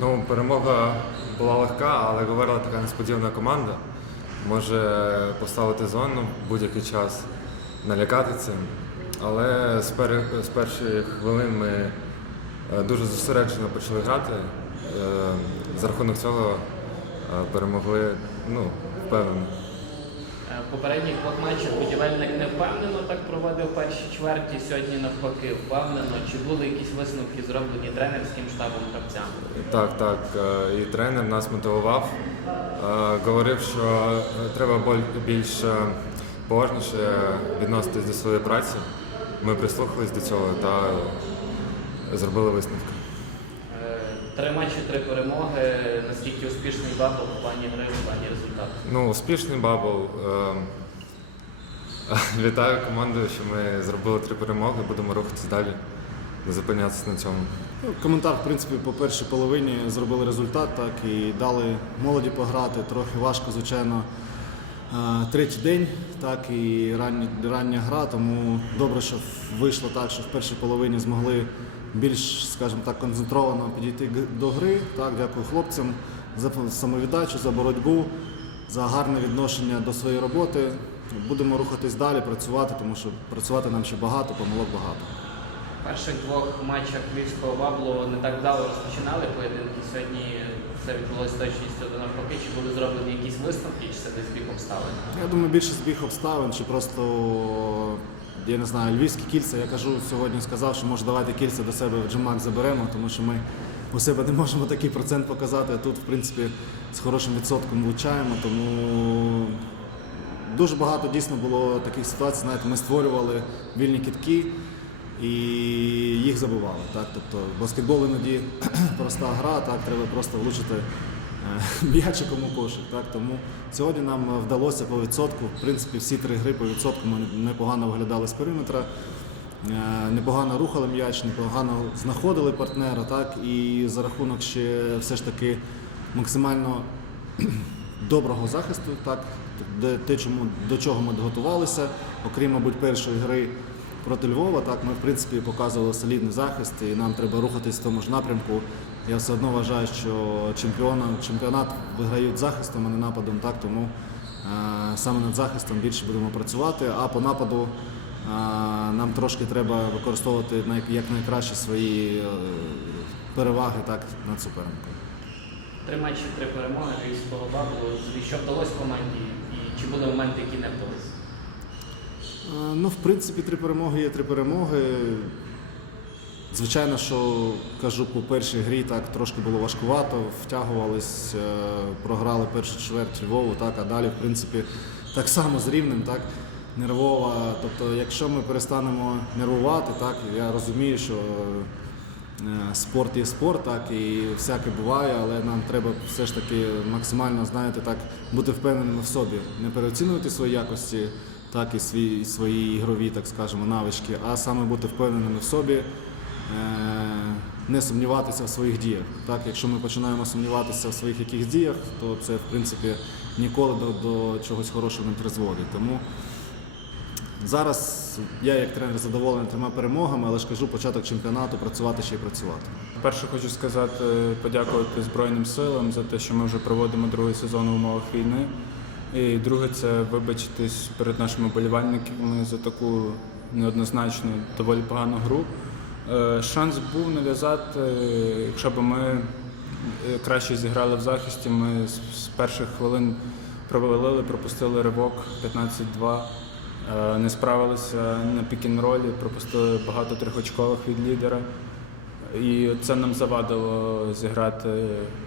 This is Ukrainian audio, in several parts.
Ну, перемога була легка, але говорила така несподівана команда. Може поставити зону в будь-який час, налякати цим. Але з, пер... з перших хвилин ми е, дуже зосереджено почали грати. Е, За рахунок цього е, перемогли ну, впевнено. Е, В попередніх двох матчах будівельник не впевнено так проводив перші чверті, сьогодні навпаки впевнено. Чи були якісь висновки зроблені тренерським штабом гравцям? Так, так. е, І тренер нас мотивував. Е, Говорив, що треба більш поважніше відноситись до своєї праці. Ми прислухались до цього та зробили висновки. Три матчі, три перемоги. Наскільки успішний бабл в плані гри, в плані результату? Ну, успішний бабл. Е, Вітаю команду, що ми зробили три перемоги, будемо рухатись далі, не зупинятися на цьому. Ну, коментар, в принципі, по першій половині зробили результат, так і дали молоді пограти. Трохи важко, звичайно, третій день, так і ранні, рання гра. Тому добре, що вийшло так, що в першій половині змогли більш, скажімо так, концентровано підійти до гри. Так, дякую хлопцям за самовіддачу, за боротьбу, за гарне відношення до своєї роботи. Будемо рухатись далі, працювати, тому що працювати нам ще багато, помилок багато. Перших двох матчах львівського баблу не так вдало розпочинали поєдинки. Сьогодні все відбулося точністю до навпаки. Чи були зроблені якісь висновки, чи це десь бік обставин? Я думаю, більше збіг обставин, чи просто я не знаю, львівські кільця. Я кажу сьогодні, сказав, що може давайте кільця до себе в Джимак заберемо, тому що ми у себе не можемо такий процент показати. Тут, в принципі, з хорошим відсотком влучаємо. Тому дуже багато дійсно було таких ситуацій. Знаєте, ми створювали вільні кітки. І їх забивали. Так? Тобто баскетбол іноді проста гра, так, треба просто влучити е, м'ячиком у кошик. Так? Тому сьогодні нам вдалося по відсотку. В принципі, всі три гри по відсотку ми непогано виглядали з периметра, е, непогано рухали м'яч, непогано знаходили партнера. Так? І за рахунок ще все ж таки максимально доброго захисту, так, де, те, чому, до чого ми готувалися, окрім, мабуть, першої гри проти Львова, так, ми в принципі показували солідний захист і нам треба рухатись в тому ж напрямку. Я все одно вважаю, що чемпіона, чемпіонат виграють захистом, а не нападом, так, тому е, саме над захистом більше будемо працювати, а по нападу е, нам трошки треба використовувати най, якнайкраще свої е, переваги так, над суперником. Три матчі, три перемоги львівського баблу. І Що вдалося команді? І чи були моменти, які не вдалися? Е, Ну, в принципі, три перемоги є три перемоги. Звичайно, що кажу, по першій грі так трошки було важкувато, втягувались, е, програли першу чверть Львову, так, а далі, в принципі, так само з рівнем, так, нервова. Тобто, якщо ми перестанемо нервувати, так, я розумію, що е, спорт є спорт, так, і всяке буває, але нам треба все ж таки максимально, знаєте, так, бути впевненими в собі, не переоцінювати свої якості, так, і свої, свої ігрові, так скажемо, навички, а саме бути впевненими в собі, е, не сумніватися в своїх діях. Так, якщо ми починаємо сумніватися в своїх якихось діях, то це в принципі ніколи до, до чогось хорошого не призводить. Тому зараз я як тренер задоволений трьома перемогами, але ж кажу, початок чемпіонату працювати ще й працювати. Перше хочу сказати, подякувати Збройним силам за те, що ми вже проводимо другий сезон в умовах війни. І друге, це вибачитись перед нашими болівальниками за таку неоднозначну, доволі погану гру. Е, Шанс був нав'язати, якщо б ми е, краще зіграли в захисті, ми з перших хвилин провалили, пропустили ривок 15-2. Е, Не справилися на пік-н-ролі, пропустили багато трьохочкових від лідера. І це нам завадило зіграти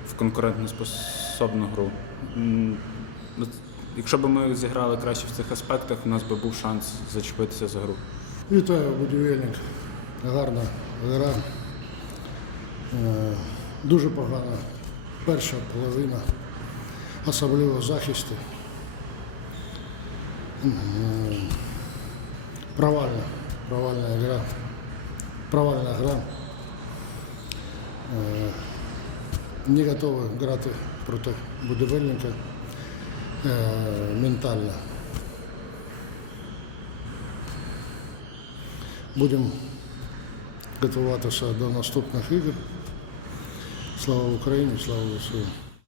в конкурентоспособну гру. Якщо б ми зіграли краще в цих аспектах, у нас би був шанс зачепитися за гру. Вітаю, будівельник. Гарна гра. Е, Дуже погана перша половина, особливо в захисті. Провальна, провальна гра. Провальна гра. Е, Не готові грати проти будівельника е, ментально. Будемо готуватися до наступних ігор. Слава Україні, слава ЗСУ.